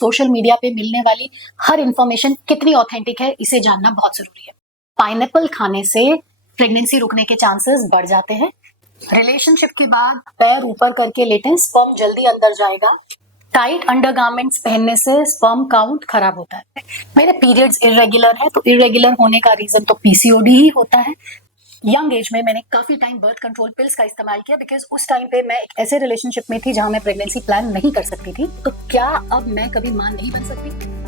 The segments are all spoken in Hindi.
सोशल मीडिया पे मिलने वाली हर इंफॉर्मेशन कितनी ऑथेंटिक है, इसे जानना बहुत जरूरी है। पाइनएप्पल खाने से प्रेगनेंसी रुकने के चांसेस बढ़ जाते हैं। रिलेशनशिप के बाद पैर ऊपर करके लेटें, स्पर्म जल्दी अंदर जाएगा। टाइट अंडरगारमेंट्स पहनने से स्पर्म काउंट खराब होता है। मेरे पीरियड्स इरेगुलर है, तो इरेगुलर होने का रीजन तो पीसीओडी ही होता है। यंग एज में मैंने काफी टाइम बर्थ कंट्रोल पिल्स का इस्तेमाल किया, बिकॉज उस टाइम पे मैं एक ऐसे रिलेशनशिप में थी जहां मैं प्रेगनेंसी प्लान नहीं कर सकती थी। तो क्या अब मैं कभी मां नहीं बन सकती?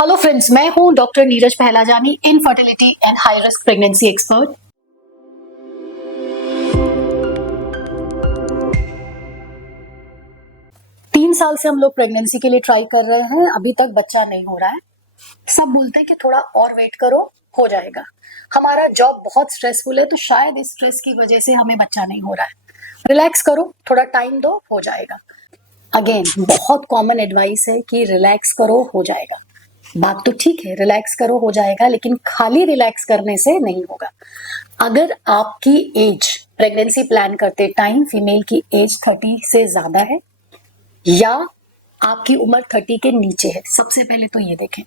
हेलो फ्रेंड्स, मैं हूं doctor Neeraj Pahlajani, infertility and high risk pregnancy expert. तीन साल से हम लोग प्रेगनेंसी के लिए ट्राई कर रहे हैं, अभी तक बच्चा नहीं हो रहा है। सब बोलते हैं कि थोड़ा और वेट करो, हो जाएगा। हमारा जॉब बहुत स्ट्रेसफुल है, तो शायद इस स्ट्रेस की वजह से हमें बच्चा नहीं हो रहा है। रिलैक्स करो, थोड़ा टाइम दो, हो जाएगा। अगेन बहुत कॉमन एडवाइस है कि रिलैक्स करो, हो जाएगा। बात तो ठीक है, रिलैक्स करो हो जाएगा, लेकिन खाली रिलैक्स करने से नहीं होगा। अगर आपकी एज प्रेगनेंसी प्लान करते टाइम फीमेल की एज 30 से ज्यादा है या आपकी उम्र 30 के नीचे है, सबसे पहले तो ये देखें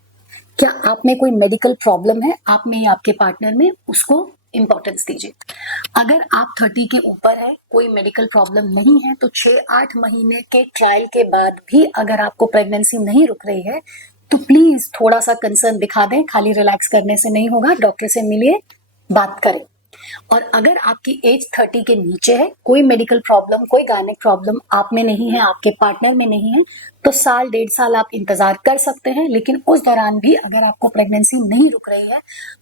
क्या आप में कोई मेडिकल प्रॉब्लम है, आप में या आपके पार्टनर में, उसको इंपॉर्टेंस दीजिए। अगर आप 30 के ऊपर है, कोई मेडिकल प्रॉब्लम नहीं है, तो 6-8 महीने के ट्रायल के बाद भी अगर आपको प्रेगनेंसी नहीं रुक रही है, तो प्लीज थोड़ा सा कंसर्न दिखा दें। खाली रिलैक्स करने से नहीं होगा, डॉक्टर से मिलिए, बात करें। और अगर आपकी एज 30 के नीचे है, कोई मेडिकल प्रॉब्लम, कोई गायनिक प्रॉब्लम आप में नहीं है, आपके पार्टनर में नहीं है, तो साल 1.5 साल आप इंतजार कर सकते हैं। लेकिन उस दौरान भी अगर आपको प्रेगनेंसी नहीं रुक रही है,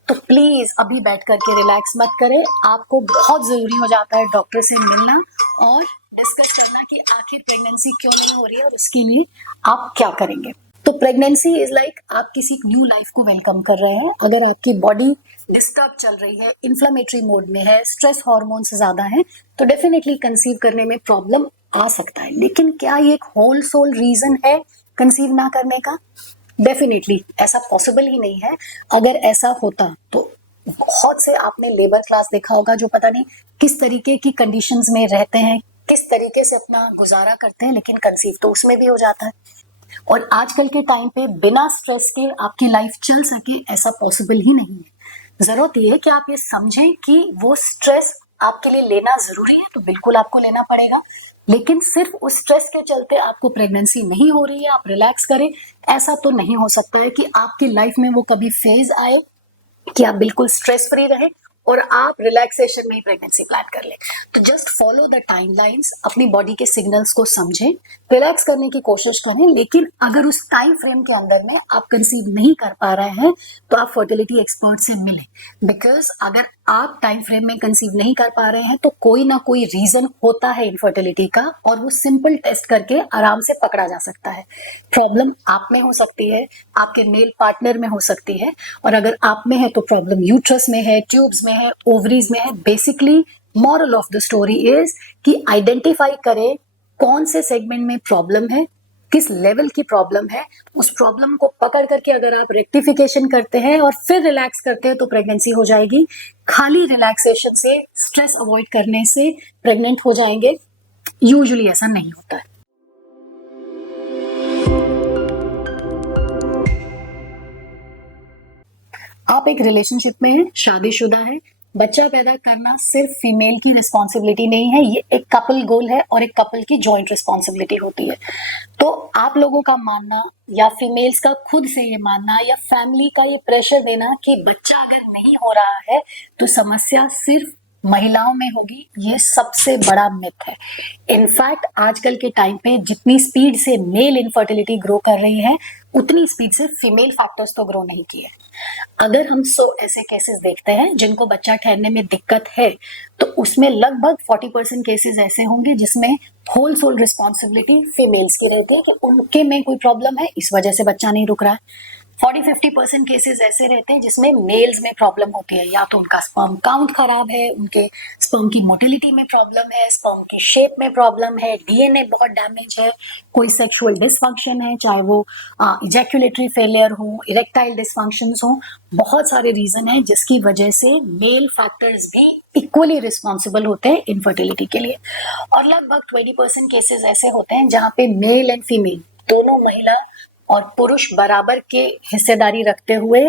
तो प्लीज अभी बैठ करके रिलैक्स मत करें। आपको बहुत जरूरी हो जाता है डॉक्टर से मिलना और डिस्कस करना कि आखिर प्रेगनेंसी क्यों नहीं हो रही है और उसके लिए आप क्या करेंगे। तो प्रेगनेंसी इज लाइक आप किसी न्यू लाइफ को वेलकम कर रहे हैं। अगर आपकी बॉडी डिस्टर्ब चल रही है, इन्फ्लेमेटरी मोड में है, स्ट्रेस हार्मोन्स ज्यादा है, तो डेफिनेटली कंसीव करने में प्रॉब्लम आ सकता है। लेकिन क्या ये एक होल सोल रीजन है कंसीव ना करने का? डेफिनेटली ऐसा पॉसिबल ही नहीं है। अगर ऐसा होता तो बहुत से आपने लेबर क्लास देखा होगा जो पता नहीं किस तरीके की कंडीशंस में रहते हैं, किस तरीके से अपना गुजारा करते हैं, लेकिन कंसीव तो उसमें भी हो जाता है। और आजकल के टाइम पे बिना स्ट्रेस के आपकी लाइफ चल सके, ऐसा पॉसिबल ही नहीं है। जरूरत यह है कि आप ये समझें कि वो स्ट्रेस आपके लिए लेना जरूरी है, तो बिल्कुल आपको लेना पड़ेगा। लेकिन सिर्फ उस स्ट्रेस के चलते आपको प्रेगनेंसी नहीं हो रही है, आप रिलैक्स करें, ऐसा तो नहीं हो सकता है कि आपकी लाइफ में वो कभी फेज आए कि आप बिल्कुल स्ट्रेस फ्री रहे और आप रिलैक्सेशन में ही प्रेगनेंसी प्लान कर ले। तो जस्ट फॉलो द टाइमलाइंस, अपनी बॉडी के सिग्नल्स को समझें, रिलैक्स करने की कोशिश करें। लेकिन अगर उस टाइम फ्रेम के अंदर में आप कंसीव नहीं कर पा रहे हैं, तो आप फर्टिलिटी एक्सपर्ट से मिलें। बिकॉज अगर आप टाइम फ्रेम में कंसीव नहीं कर पा रहे हैं, तो कोई ना कोई रीजन होता है इनफर्टिलिटी का, और वो सिंपल टेस्ट करके आराम से पकड़ा जा सकता है। प्रॉब्लम आप में हो सकती है, आपके मेल पार्टनर में हो सकती है, और अगर आप में है तो प्रॉब्लम यूट्रस में है, ट्यूब्स में है, ओवरीज में है। Basically moral of the story is कि आइडेंटिफाई करें कौन से सेगमेंट में प्रॉब्लम है, किस लेवल की प्रॉब्लम है। उस प्रॉब्लम को पकड़ करके अगर आप रेक्टिफिकेशन करते हैं और फिर रिलैक्स करते हैं, तो प्रेगनेंसी हो जाएगी। खाली रिलैक्सेशन से, स्ट्रेस अवॉइड करने से प्रेग्नेंट हो जाएंगे, यूजुअली ऐसा नहीं होता है। आप एक रिलेशनशिप में हैं, शादीशुदा है, बच्चा पैदा करना सिर्फ फीमेल की रिस्पॉन्सिबिलिटी नहीं है, ये एक कपल गोल है और एक कपल की जॉइंट रिस्पॉन्सिबिलिटी होती है। तो आप लोगों का मानना या फीमेल्स का खुद से ये मानना या फैमिली का ये प्रेशर देना कि बच्चा अगर नहीं हो रहा है तो समस्या सिर्फ महिलाओं में होगी, ये सबसे बड़ा मिथ है। इनफैक्ट आजकल के टाइम पे जितनी स्पीड से मेल इनफर्टिलिटी ग्रो कर रही है, उतनी स्पीड से फीमेल फैक्टर्स तो ग्रो नहीं किए। अगर हम 100 ऐसे केसेस देखते हैं जिनको बच्चा ठहरने में दिक्कत है, तो उसमें लगभग 40% केसेस ऐसे होंगे जिसमें होल सोल रिस्पॉन्सिबिलिटी फीमेल्स की रहती है कि उनके में कोई प्रॉब्लम है, इस वजह से बच्चा नहीं रुक रहा है। 40-50% केसेस ऐसे रहते हैं जिसमें मेल्स में प्रॉब्लम होती है, या तो उनका स्पर्म काउंट खराब है, उनके स्पर्म की मोटिलिटी में प्रॉब्लम है, स्पर्म की शेप में प्रॉब्लम है, डीएनए बहुत डैमेज है, कोई सेक्सुअल डिसफंक्शन है, चाहे वो इजैक्यूलेटरी फेलियर हो, इरेक्टाइल डिसफंक्शंस हो, बहुत सारे रीजन है जिसकी वजह से मेल फैक्टर्स भी इक्वली रिस्पॉन्सिबल होते हैं इनफर्टिलिटी के लिए। और लगभग 20% केसेस ऐसे होते हैं जहाँ पे मेल एंड फीमेल दोनों, महिला और पुरुष, बराबर के हिस्सेदारी रखते हुए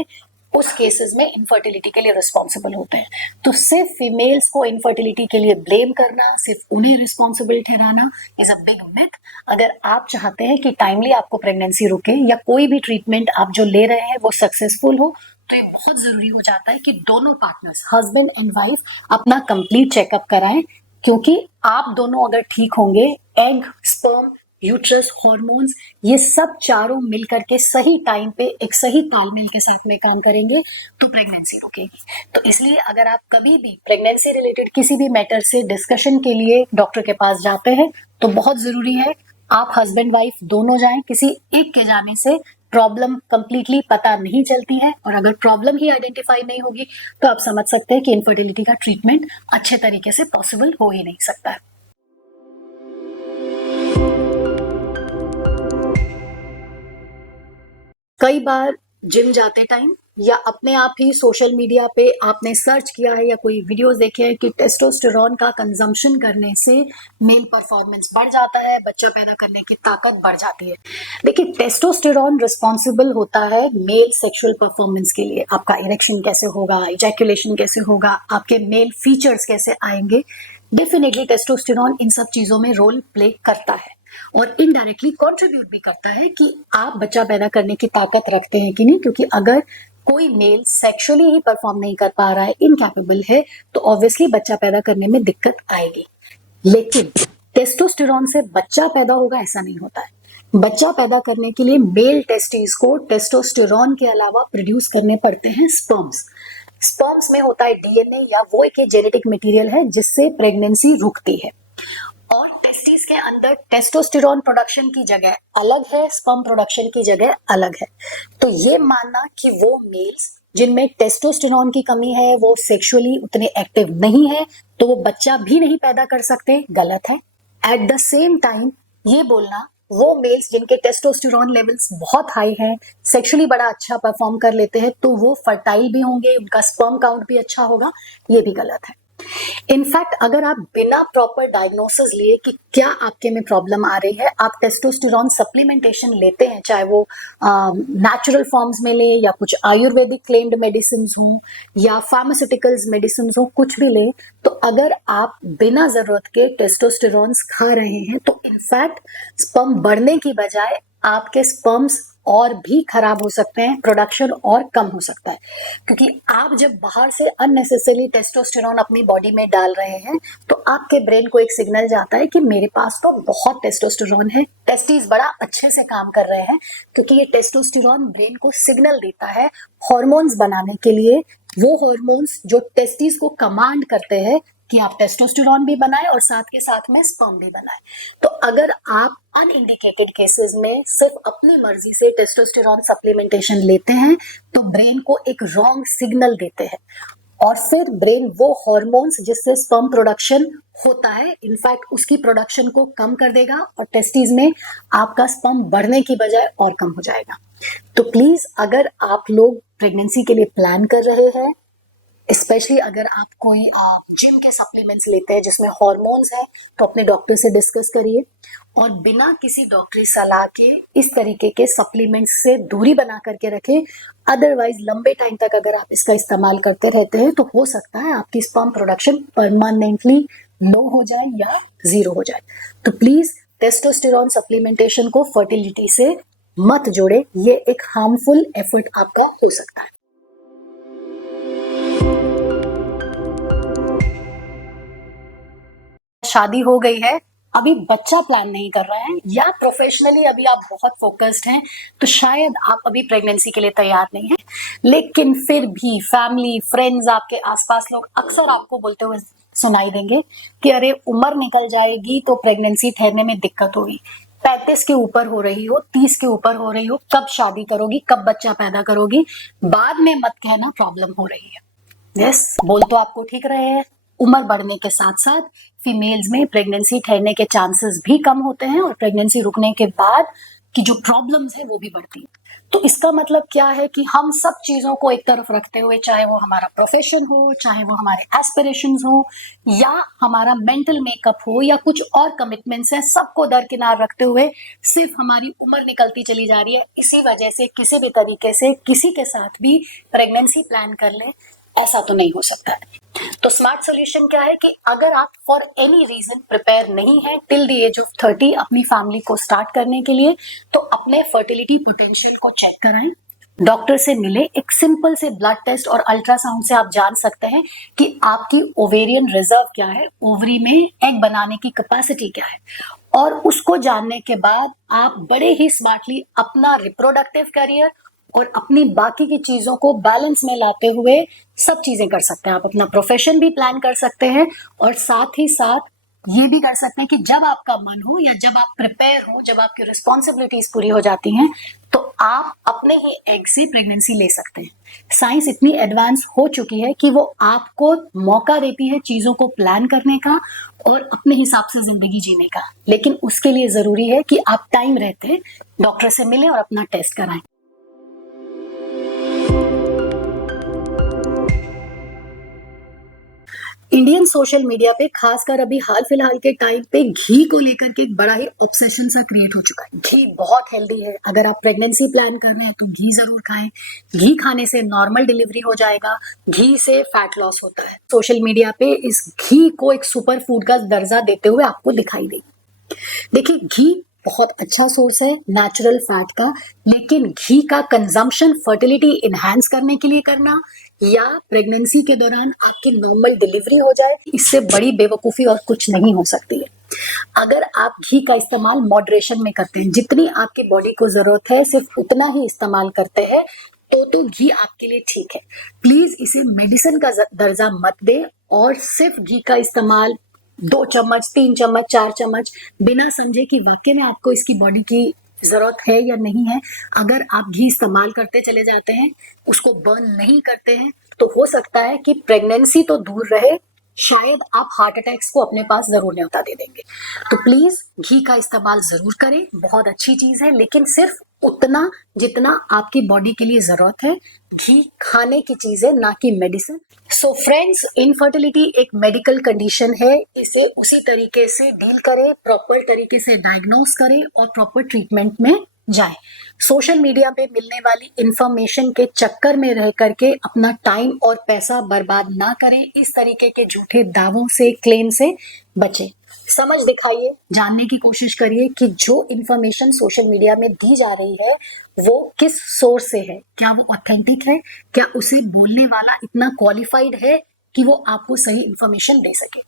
उस केसेस में इनफर्टिलिटी के लिए रिस्पॉन्सिबल होते हैं। तो सिर्फ फीमेल्स को इनफर्टिलिटी के लिए ब्लेम करना, सिर्फ उन्हें रिस्पॉन्सिबल ठहराना इज अ बिग मिथ। अगर आप चाहते हैं कि टाइमली आपको प्रेगनेंसी रुके या कोई भी ट्रीटमेंट आप जो ले रहे हैं वो सक्सेसफुल हो, तो ये बहुत जरूरी हो जाता है कि दोनों पार्टनर्स, हस्बैंड एंड वाइफ, अपना कंप्लीट चेकअप कराएं। क्योंकि आप दोनों अगर ठीक होंगे, एग, स्पर्म, यूट्रस, हॉर्मोन्स, ये सब चारों मिलकर के सही टाइम पे एक सही तालमेल के साथ में काम करेंगे तो प्रेगनेंसी रुकेगी। तो इसलिए अगर आप कभी भी प्रेगनेंसी रिलेटेड किसी भी मैटर से डिस्कशन के लिए डॉक्टर के पास जाते हैं तो बहुत जरूरी है आप हस्बैंड वाइफ दोनों जाएं। किसी एक के जाने से प्रॉब्लम कंप्लीटली पता नहीं चलती है, और अगर प्रॉब्लम ही आइडेंटिफाई नहीं होगी तो आप समझ सकते हैं कि इनफर्टिलिटी का ट्रीटमेंट अच्छे तरीके से पॉसिबल हो ही नहीं सकता है। कई बार जिम जाते टाइम या अपने आप ही सोशल मीडिया पे आपने सर्च किया है या कोई वीडियोस देखे हैं कि टेस्टोस्टेरोन का कंजम्पशन करने से मेल परफॉर्मेंस बढ़ जाता है, बच्चा पैदा करने की ताकत बढ़ जाती है। देखिए, टेस्टोस्टेरोन रिस्पॉन्सिबल होता है मेल सेक्सुअल परफॉर्मेंस के लिए। आपका इरेक्शन कैसे होगा, इजैक्यूलेशन कैसे होगा, आपके मेल फीचर्स कैसे आएंगे, डेफिनेटली टेस्टोस्टेरोन इन सब चीजों में रोल प्ले करता है और इनडायरेक्टली कंट्रीब्यूट भी करता है कि आप बच्चा पैदा करने की ताकत रखते हैं कि नहीं। क्योंकि अगर कोई मेल सेक्सुअली ही परफॉर्म नहीं कर पा रहा है, इनकैपेबल है, तो ऑब्वियसली बच्चा पैदा करने में दिक्कत आएगी। लेकिन टेस्टोस्टेरोन से बच्चा पैदा होगा ऐसा नहीं होता है। बच्चा पैदा करने के लिए मेल टेस्टिस को टेस्टोस्टेरोन के अलावा प्रोड्यूस करने पड़ते हैं स्पर्म्स। स्पर्म्स में होता है डीएनए या वो एक जेनेटिक मटेरियल है जिससे प्रेगनेंसी रुकती है। और टेस्टिस के अंदर टेस्टोस्टेरोन प्रोडक्शन की जगह अलग है, स्पर्म प्रोडक्शन की जगह अलग है। तो ये मानना कि वो मेल्स जिनमें टेस्टोस्टेरोन की कमी है, वो सेक्सुअली उतने एक्टिव नहीं है, तो वो बच्चा भी नहीं पैदा कर सकते, गलत है। एट द सेम टाइम ये बोलना वो मेल्स जिनके टेस्टोस्टेरोन लेवल्स बहुत हाई है, सेक्सुअली बड़ा अच्छा परफॉर्म कर लेते हैं, तो वो फर्टाइल भी होंगे, उनका स्पर्म काउंट भी अच्छा होगा, ये भी गलत है। इनफैक्ट अगर आप बिना प्रॉपर डायग्नोसिस लिए कि क्या आपके में प्रॉब्लम आ रही है, आप टेस्टोस्टेरोन सप्लीमेंटेशन लेते हैं, चाहे वो नेचुरल फॉर्म्स में ले या कुछ आयुर्वेदिक क्लेम्ड मेडिसिन हो या फार्मास्यूटिकल्स मेडिसिन हो, कुछ भी ले, तो अगर आप बिना जरूरत के टेस्टोस्टेरोन खा रहे हैं तो इनफैक्ट स्पर्म बढ़ने की बजाय आपके स्पर्म्स और भी खराब हो सकते हैं, प्रोडक्शन और कम हो सकता है। क्योंकि आप जब बाहर से अननेसेसरी टेस्टोस्टेरोन अपनी बॉडी में डाल रहे हैं तो आपके ब्रेन को एक सिग्नल जाता है कि मेरे पास तो बहुत टेस्टोस्टेरोन है, टेस्टिस बड़ा अच्छे से काम कर रहे हैं। क्योंकि ये टेस्टोस्टेरोन ब्रेन को सिग्नल देता है हॉर्मोन्स बनाने के लिए, वो हॉर्मोन्स जो टेस्टिस को कमांड करते हैं कि आप टेस्टोस्टेरोन भी बनाएं और साथ के साथ में स्पर्म भी बनाएं। तो अगर आप अनइंडिकेटेड केसेस में सिर्फ अपनी मर्जी से टेस्टोस्टेरोन सप्लीमेंटेशन लेते हैं तो ब्रेन को एक रॉन्ग सिग्नल देते हैं और फिर ब्रेन वो हॉर्मोन्स जिससे स्पर्म प्रोडक्शन होता है, इनफैक्ट उसकी प्रोडक्शन को कम कर देगा और टेस्टिस में आपका स्पर्म बढ़ने की बजाय और कम हो जाएगा। तो प्लीज, अगर आप लोग प्रेगनेंसी के लिए प्लान कर रहे हैं, स्पेशली अगर आप कोई जिम के सप्लीमेंट्स लेते हैं जिसमें हॉर्मोन्स है, तो अपने डॉक्टर से डिस्कस करिए और बिना किसी डॉक्टरी सलाह के इस तरीके के सप्लीमेंट्स से दूरी बना करके रखें। अदरवाइज लंबे टाइम तक अगर आप इसका इस्तेमाल करते रहते हैं तो हो सकता है आपकी स्पर्म प्रोडक्शन परमानेंटली लो हो जाए या जीरो हो जाए। तो प्लीज टेस्टोस्टेरोन सप्लीमेंटेशन को फर्टिलिटी से मत जोड़े, ये एक हार्मफुल एफर्ट आपका हो सकता है। शादी हो गई है, अभी बच्चा प्लान नहीं कर रहे हैं या प्रोफेशनली अभी आप बहुत फोकस्ड हैं, तो शायद आप अभी प्रेगनेंसी के लिए तैयार नहीं हैं, लेकिन फिर भी फैमिली, फ्रेंड्स, आपके आसपास लोग अक्सर आपको बोलते हुए सुनाई देंगे कि अरे उम्र निकल जाएगी तो प्रेगनेंसी ठहरने में दिक्कत होगी। 35 के ऊपर हो रही हो, 30 के ऊपर हो रही हो, कब शादी करोगी, कब बच्चा पैदा करोगी, बाद में मत कहना प्रॉब्लम हो रही है। यस, बोल तो आपको ठीक रहे हैं। उम्र बढ़ने के साथ साथ फीमेल्स में प्रेगनेंसी ठहरने के चांसेस भी कम होते हैं और प्रेगनेंसी रुकने के बाद की जो प्रॉब्लम्स है वो भी बढ़ती है। तो इसका मतलब क्या है कि हम सब चीजों को एक तरफ रखते हुए, चाहे वो हमारा प्रोफेशन हो, चाहे वो हमारे एस्पिरेशंस हो, या हमारा मेंटल मेकअप हो, या कुछ और कमिटमेंट्स हैं, सबको दरकिनार रखते हुए सिर्फ हमारी उम्र निकलती चली जा रही है। इसी वजह से किसी भी तरीके से किसी के साथ भी प्रेगनेंसी प्लान कर ले, ऐसा तो नहीं हो सकता है। तो स्मार्ट सोल्यूशन क्या है कि अगर आप फॉर एनी रीजन प्रिपेयर नहीं है टिल द एज ऑफ 30 अपनी फैमिली को स्टार्ट करने के लिए, तो अपने फर्टिलिटी पोटेंशियल को चेक कराएं, डॉक्टर से मिले। एक सिंपल से ब्लड टेस्ट और अल्ट्रासाउंड से आप जान सकते हैं कि आपकी ओवेरियन रिजर्व क्या है, ओवरी में एग बनाने की कैपेसिटी क्या है, और उसको जानने के बाद आप बड़े ही स्मार्टली अपना रिप्रोडक्टिव करियर और अपनी बाकी की चीजों को बैलेंस में लाते हुए सब चीजें कर सकते हैं। आप अपना प्रोफेशन भी प्लान कर सकते हैं और साथ ही साथ ये भी कर सकते हैं कि जब आपका मन हो या जब आप प्रिपेयर हो, जब आपकी रिस्पॉन्सिबिलिटीज पूरी हो जाती हैं, तो आप अपने ही एग से प्रेगनेंसी ले सकते हैं। साइंस इतनी एडवांस हो चुकी है कि वो आपको मौका देती है चीजों को प्लान करने का और अपने हिसाब से जिंदगी जीने का, लेकिन उसके लिए जरूरी है कि आप टाइम रहते डॉक्टर से मिलें और अपना टेस्ट कराएं। इंडियन सोशल मीडिया पे खासकर अभी हाल फिलहाल के टाइम पे घी को लेकर के एक बड़ा ही ऑब्सेशन सा क्रिएट हो चुका है। घी बहुत हेल्दी है, अगर आप प्रेगनेंसी प्लान कर रहे हैं तो घी जरूर खाएं। घी खाने से नॉर्मल डिलीवरी हो जाएगा, घी से फैट लॉस होता है। सोशल मीडिया पे इस घी को एक सुपर फूड का दर्जा देते हुए आपको दिखाई देगी। देखिए, घी बहुत अच्छा सोर्स है नेचुरल फैट का, लेकिन घी का कंजम्पशन फर्टिलिटी इनहैंस करने के लिए करना या प्रेगनेंसी के दौरान आपकी नॉर्मल डिलीवरी हो जाए, इससे बड़ी बेवकूफ़ी और कुछ नहीं हो सकती है। अगर आप घी का इस्तेमाल मॉडरेशन में करते हैं, जितनी आपकी बॉडी को जरूरत है सिर्फ उतना ही इस्तेमाल करते हैं, तो घी आपके लिए ठीक है। प्लीज इसे मेडिसिन का दर्जा मत दे और सिर्फ घी का इस्तेमाल 2 चम्मच, 3 चम्मच, 4 चम्मच बिना समझे कि वाकई में आपको इसकी बॉडी की जरूरत है या नहीं है। अगर आप घी इस्तेमाल करते चले जाते हैं, उसको बर्न नहीं करते हैं, तो हो सकता है कि प्रेगनेंसी तो दूर रहे, शायद आप हार्ट अटैक्स को अपने पास जरूर न्योता दे देंगे। तो प्लीज घी का इस्तेमाल जरूर करें, बहुत अच्छी चीज है, लेकिन सिर्फ उतना जितना आपकी बॉडी के लिए जरूरत है। घी खाने की चीज है, ना कि मेडिसिन। सो फ्रेंड्स, इनफर्टिलिटी एक मेडिकल कंडीशन है, इसे उसी तरीके से डील करें, प्रॉपर तरीके से डायग्नोस करें और प्रॉपर ट्रीटमेंट में जाएं। सोशल मीडिया पे मिलने वाली इंफॉर्मेशन के चक्कर में रह करके अपना टाइम और पैसा बर्बाद ना करें। इस तरीके के झूठे दावों से, क्लेम से बचें। समझ दिखाइए, जानने की कोशिश करिए कि जो इंफॉर्मेशन सोशल मीडिया में दी जा रही है वो किस सोर्स से है, क्या वो ऑथेंटिक है, क्या उसे बोलने वाला इतना क्वालिफाइड है कि वो आपको सही इंफॉर्मेशन दे सके।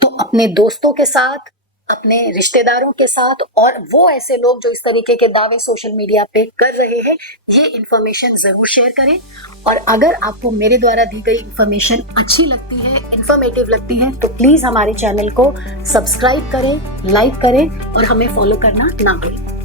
तो अपने दोस्तों के साथ, अपने रिश्तेदारों के साथ और वो ऐसे लोग जो इस तरीके के दावे सोशल मीडिया पे कर रहे हैं, ये इंफॉर्मेशन जरूर शेयर करें। और अगर आपको मेरे द्वारा दी गई इंफॉर्मेशन अच्छी लगती है, इंफॉर्मेटिव लगती है, तो प्लीज हमारे चैनल को सब्सक्राइब करें, लाइक करें और हमें फॉलो करना ना भूलें।